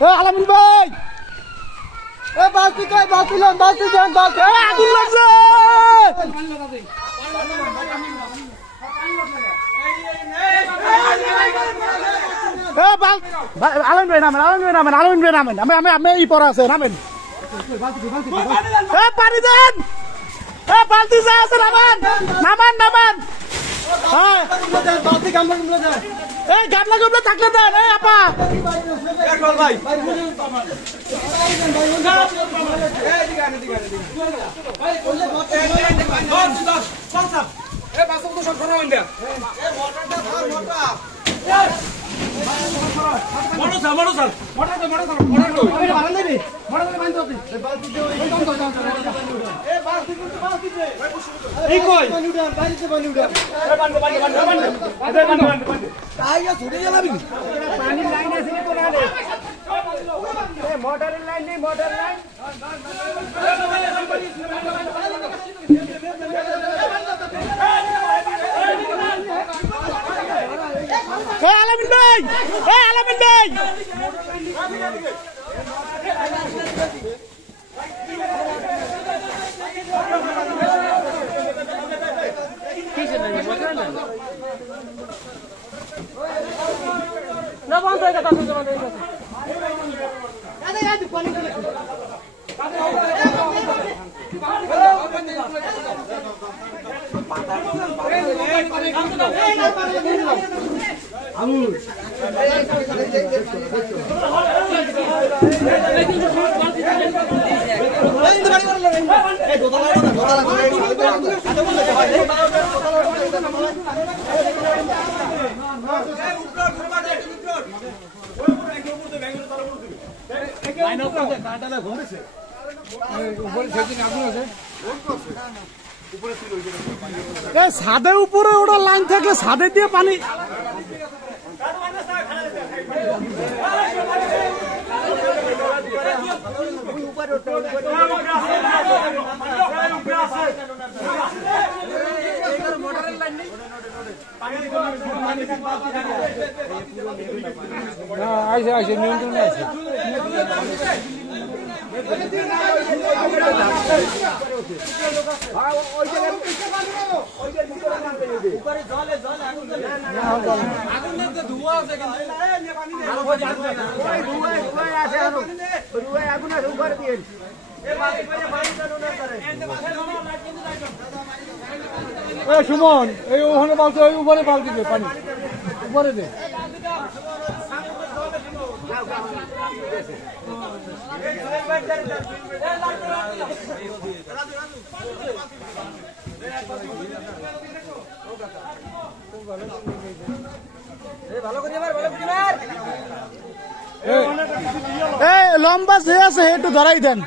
আলামিন ভাই বালতি কই বালতি লন বালতি দেন বালতি আগুন লাগছে আলামিন ভাই নামেন আমি এই পড়া আছে নামেন পানি দেন বালতি যা আছে নামান হ্যাঁ বালতি গামলা দেন এই গামলা গামলা থাকলে দেন এই আপা ভাই মোটরের লাইন নেই মোটর লাইন আলামিন ভাই না বন্ধ হয়ে গেছে ছাদের উপরে ওটা লাইন থেকে ছাদে দিয়ে পানি আছে নিয়ন্ত্রণ আছে সুমন এই ওখানে বালতি ওই উপরে বালতি দে পানি উপরে দে লম্বা যে আছে একটু ধরাই দেন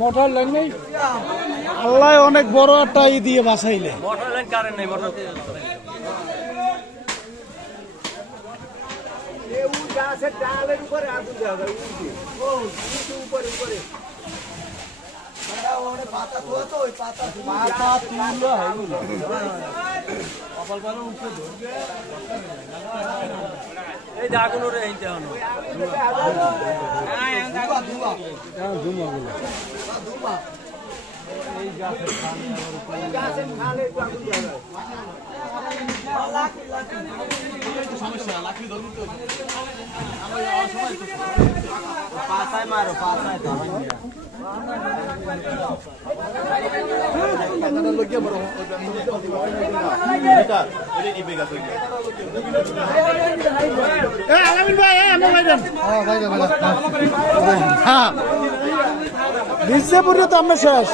মোটর লাইন নেই আল্লাহ অনেক বড় একটা ই দিয়ে বাঁচাইলে মোটর লাইন কারেন্ট নেই মোটর ডালের উপরে আগুন দেওয়া যায় উপরে উপরে পাতা তুলো এই আগুন ওরে এইতে হলো সমস্যা লাকড়ি ধরুন তো পাতায় মারো পাতায় আলামিন ভাই হ্যাঁ বিশ্বে পুরো তো আমরা শেষ